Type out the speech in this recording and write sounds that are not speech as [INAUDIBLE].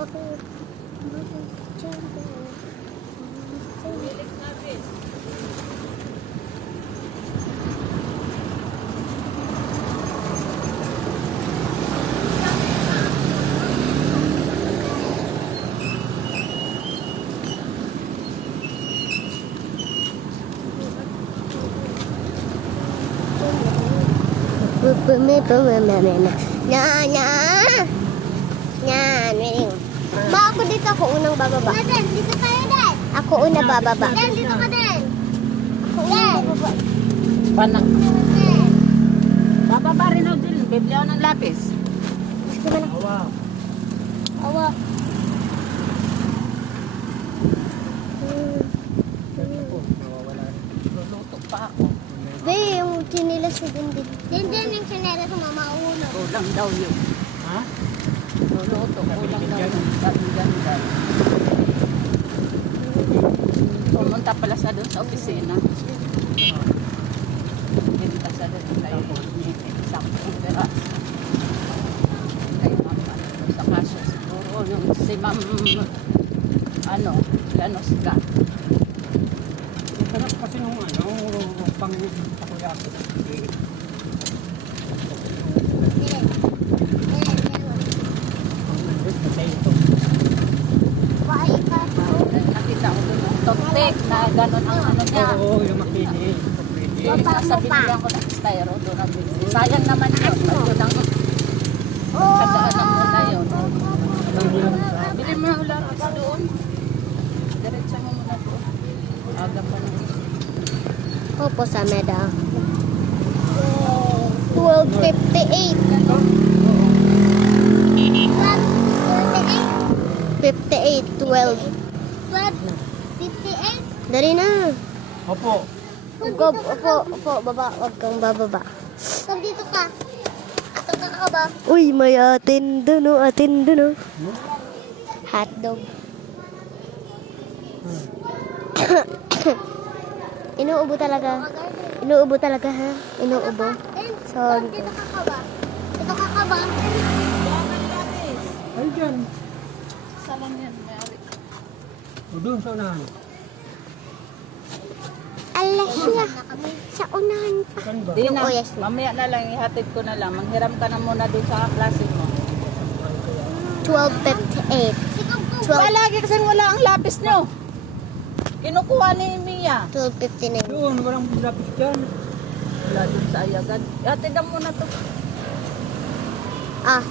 Bố mẹ bố mẹ mẹ mẹ mẹ nhà nhà nhà mẹ Ba ako dito, ako unang bababa. Din, dito tayo din. Ako una bababa. Din, dito ka din. Ako una bababa. Panak. Bababa rin ako din. Bibili ako ng lapis. Gusto mo na? Awa. Ako. Be, yung chinilas ni Dindin. Din, din yung sinera sa mama ulo. Kulang daw yun. Ha? Luluto, kulang daw yun. Sabi ganda. Pumunta pala sa doon sa opisina. Pinta sa doon tayo. Kay ma'am, ano, sa kaso siguro yung si ma'am, ano, Lanos ka. Kasi nung ano, pang takoyaki. Din. Din, din. Potato. Kuhay ka. Nakita ko doon toothpick na gano'n ang ano niya. Oo, yung makini. Yung nasa binigyan ko ng styro doon ang. Sayang naman yun. Ito lang. Kadaanan mo na yun. Bili mo na ulang ako doon. Diretso mo muna doon. Aga pa na. Opo sa meda. 12.58. 58, 12. 58. Dari na. Opo. Opo, opo, opo, baba. Huwag kang bababa. Saan dito ka? Ato ka ba? Uy, may atin dun, oh, atin dun, oh. Hotdog. [COUGHS] Inuubo talaga. Inuubo talaga, ha? Inuubo. Sorry. dito ka ka ba? Dito ka ka ba? Ay, dyan. Isa lang yan. May. O, doon sa unahan. Alas na. Sa unahan pa. Saan ba? Di na. Oh, yes. Mamaya na lang. Ihatid ko na lang. Manghiram ka na muna doon sa klase mo. 12.58. Sigaw ko. Wala lagi kasi wala ang lapis nyo. Kinukuha ni Mia. 12.59. Doon, walang lapis dyan. Wala doon sa ayagan. Ihatid na muna to. Ah,